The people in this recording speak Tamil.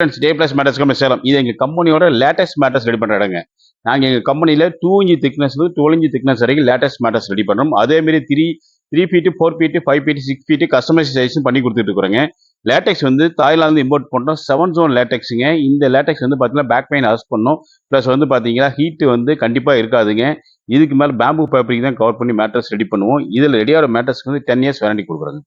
ஃப்ரெண்ட்ஸ் டே பிளஸ் மேட்டர்ஸ் கம்பெனி சேலம். இது எங்கள் கம்பெனியோட லேட்டஸ்ட் மேட்டர்ஸ் ரெடி பண்ணுற இடங்க. நாங்கள் எங்கள் கம்பெனியில் 2 இன்ச் திக்னஸ் 12 இன்ச் திக்னஸ் வரைக்கும் லேட்டஸ்ட் மேட்டர்ஸ் ரெடி பண்ணுறோம். அதேமாரி 3 feet 4 feet 5 feet 6 feet customisation பண்ணி கொடுத்துட்டு இருக்கிறோங்க. லேட்டெக்ஸ் வந்து தாய்லாந்து இம்போர்ட் பண்ணுறோம். 7 ஜோன் லேட்டெக்ஸுங்க. இந்த லேட்டெக்ஸ் வந்து பார்த்தீங்கன்னா பேக் பெயின் அரெஸ்ட் பண்ணும். ப்ளஸ் வந்து பார்த்தீங்கன்னா ஹீட்டு வந்து கண்டிப்பாக இருக்காதுங்க. இதுக்கு மேலே பேம்பு ஃபேப்ரிக் தான் கவர் பண்ணி மேட்டர்ஸ் ரெடி பண்ணுவோம். இதில் ரெடியான மேட்டர்ஸ்க்கு வந்து 10 இயர்ஸ் வாரண்டி கொடுக்குறோங்க.